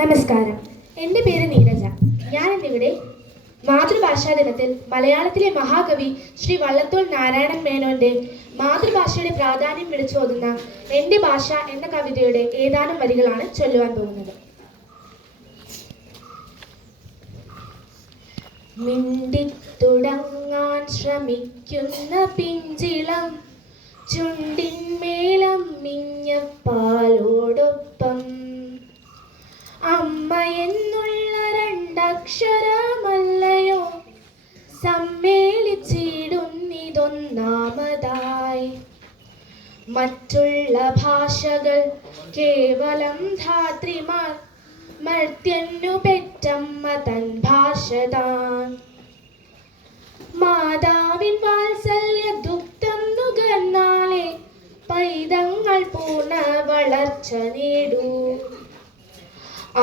നമസ്കാരം, എൻ്റെ പേര് നീരജ. ഞാനിന്നിവിടെ മാതൃഭാഷാ ദിനത്തിൽ മലയാളത്തിലെ മഹാകവി ശ്രീ വള്ളത്തോൾ നാരായണൻ മേനോന്റെ മാതൃഭാഷയുടെ പ്രാധാന്യം വിളിച്ചോതുന്ന എൻ്റെ ഭാഷ എന്ന കവിതയുടെ ഏതാനും വരികളാണ് ചൊല്ലുവാൻ പോകുന്നത്. മിണ്ടിത്തുടങ്ങാൻ ശ്രമിക്കുന്ന പിഞ്ചിളം ചുണ്ടിന്മേലം മിഞ്ഞപ്പാലോടൊപ്പം അമ്മ എന്നുള്ള രണ്ടക്ഷരമല്ലയോ സമ്മേളിച്ചിടുന്നിതൊന്നാമതായി. മറ്റുള്ള ഭാഷകൾ കേവലം ധാത്രിമാർ, മർത്യന്നു പെറ്റമ്മ തൻ ഭാഷ താൻ. മാതാവിൻ വാത്സല്യ ദുഗ്ധം നുകർന്നാലേ പൈതങ്ങൾ പൂർണ്ണ വളർച്ച നേടൂ.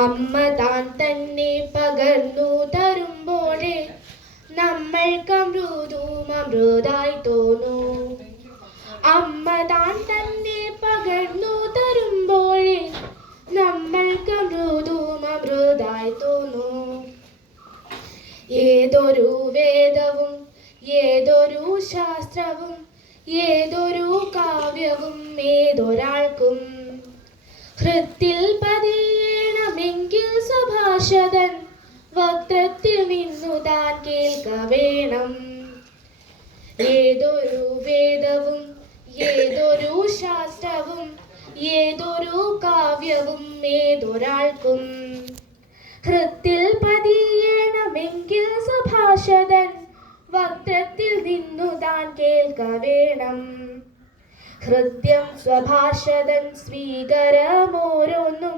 അമ്മ താൻ തന്നെ പകർന്നു തരുമ്പോഴേ നമ്മൾക്ക് അമൃതായി തോന്നൂ. അമ്മ താൻ തന്നെ പകർന്നു തരുമ്പോഴേ നമ്മൾക്ക് അമൃതായി തോന്നൂ. ഏതൊരു വേദവും ഏതൊരു ശാസ്ത്രവും ഏതൊരു കാവ്യവും ഏതൊരാൾക്കും ഹൃത്തിൽ പതിയണമെങ്കിൽ സുഭാഷതൻ വക്രത്തിൽ നിന്നു താൻ കേൾക്ക വേണം. ഏതൊരു വേദവും ഏതൊരു ശാസ്ത്രവും ഏതൊരു കാവ്യവും ഏതൊരാൾക്കും ഹൃത്തിൽ പതിയണമെങ്കിൽ സുഭാഷതൻ വക്രത്തിൽ നിന്നു താൻ കേൾക്ക വേണം. ഹൃദ്യം സ്വഭാഷതൻ സ്വീകരമോരോന്നും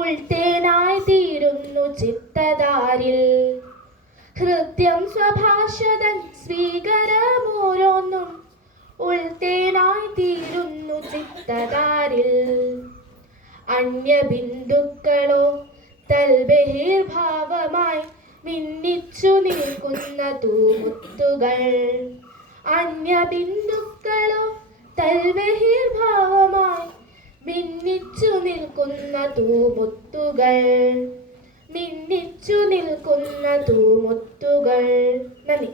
ഉൾത്തേനായി തീരുന്നു ചിത്തതാരിൽ. ഹൃദ്യം സ്വഭാഷതൻ സ്വീകരമോരോന്നും ഉൾത്തേനായി തീരുന്നു ചിത്തതാരിൽ. അന്യബിന്ദുക്കളോ തൽബഹിർഭാവമായി മിന്നിച്ചു നിൽക്കുന്ന തൂമുത്തുകൾ. അന്യബിന്ദുക്കളോ തൽബഹിർഭാവമായി മിന്നിച്ചു നിൽക്കുന്ന തൂമുത്തുകൾ. മിന്നിച്ചു നിൽക്കുന്ന തൂമുത്തുകൾ. നന്ദി.